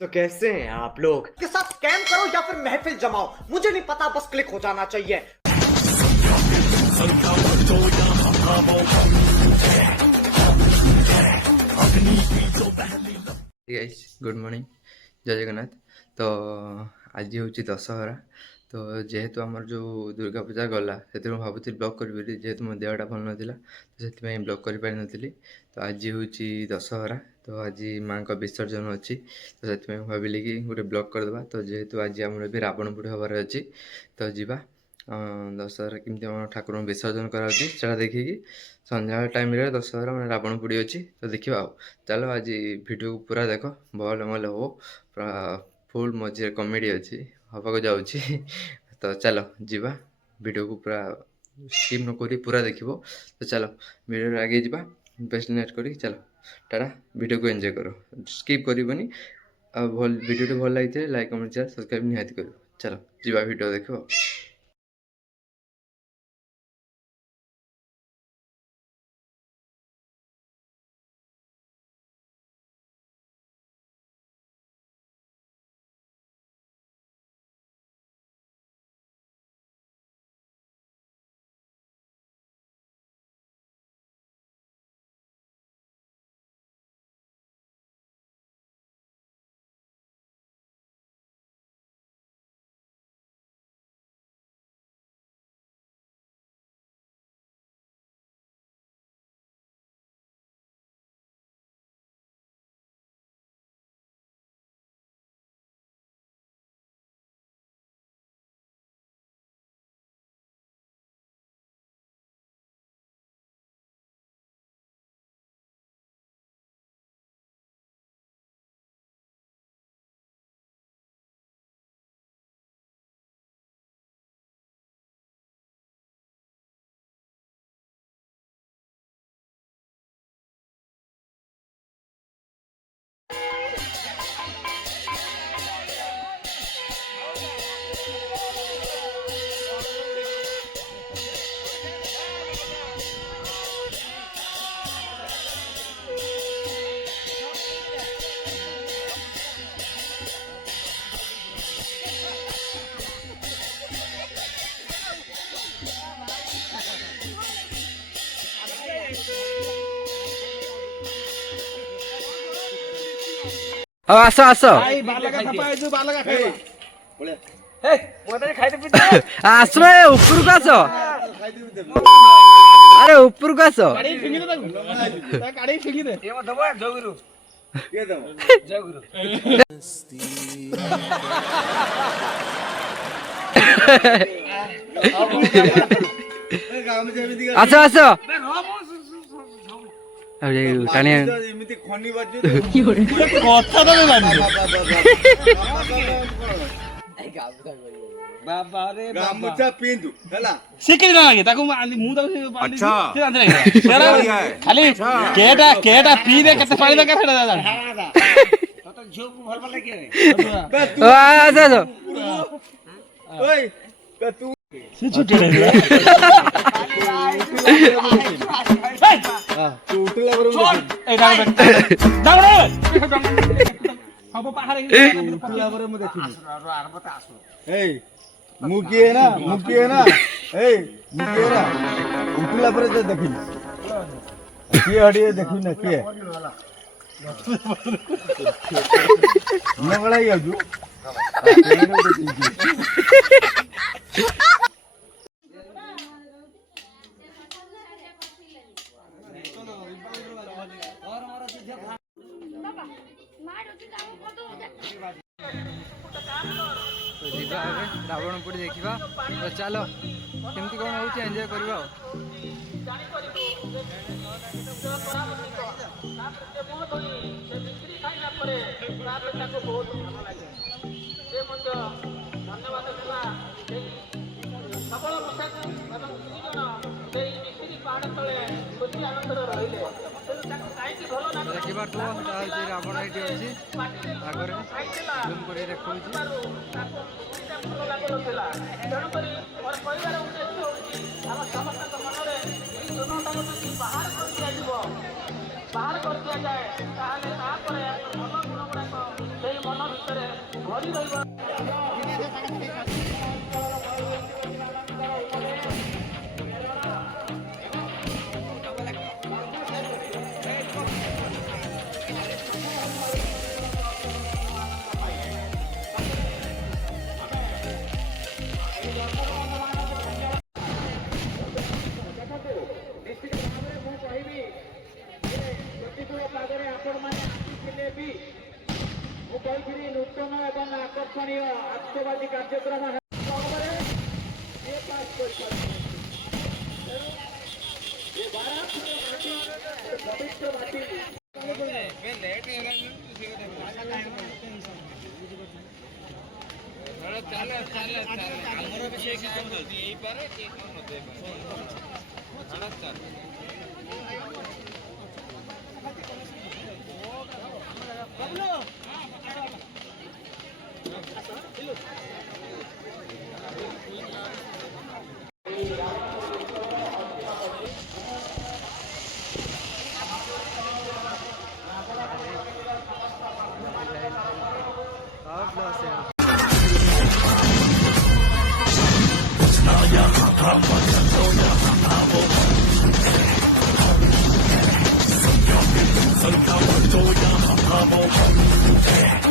तो कैसे हैं आप लोग के साथ स्कैम करो या फिर महफिल जमाओ, मुझे नहीं पता, बस क्लिक हो जाना चाहिए। गुड मॉर्निंग, जय जगन्नाथ। तो आज हूँ दशहरा। तो जेहेतु आमर जो दुर्गा पूजा गला से भावुली ब्लॉग करी जेहेतु मो देहटा भल नाला तो से ब्लॉग कर पारि नी। तो आज हूँ दशहरा, तो आज माँ का विसर्जन अच्छी, तो से भाविली कि गोटे ब्लॉग करदे। तो जेहेतु आज आम भी रावण पोड़ी हबार अच्छी, तो जीवा दशहरा केमती ठाकुर विसर्जन करा देखिकी संध्या टाइम दशहरा मैंने रावण पोड़ी अच्छी, तो देखा। चलो आज वीडियो को पूरा देख, भल मल हो, पूरा फुल मजे कमेडी अच्छी हवा जाऊँगी। तो चलो जीवा वीडियो को पूरा स्किप न करी पूरा देखो। तो चलो वीडियो आगे जीवा, बेस्ट नेट करी चलो टाटा। वीडियो को एंजॉय करो, स्किप करनी। भल वीडियो भल लगी लाइक कमेंट शेयर सब्सक्राइब निहाती करो। चलो जीवा वीडियो देखो। आस आस आस ऊपर को आस, अरे ऊपर को आस। आस आस मुकिए ना उठला पर देखी किए हटिए देखी ना किए नगड़ा ही आजू रावण पोड़ी देखा। तो चलो केमती कौन हो एंजॉय करवा। देखिए रावण ये अच्छी आगे जूम कर देखा। ବାହାର କରିଦିଆଯାଏ ତାହେଲେ ତାପରେ ଭଲ ଗୁଣ ଗୁଡ଼ାକ ସେଇ ମନ ନୂତନ ଏବଂ ଆକର୍ଷଣୀୟ ଆତସବାଜି କାର୍ଯ୍ୟକ୍ରମ Bravo,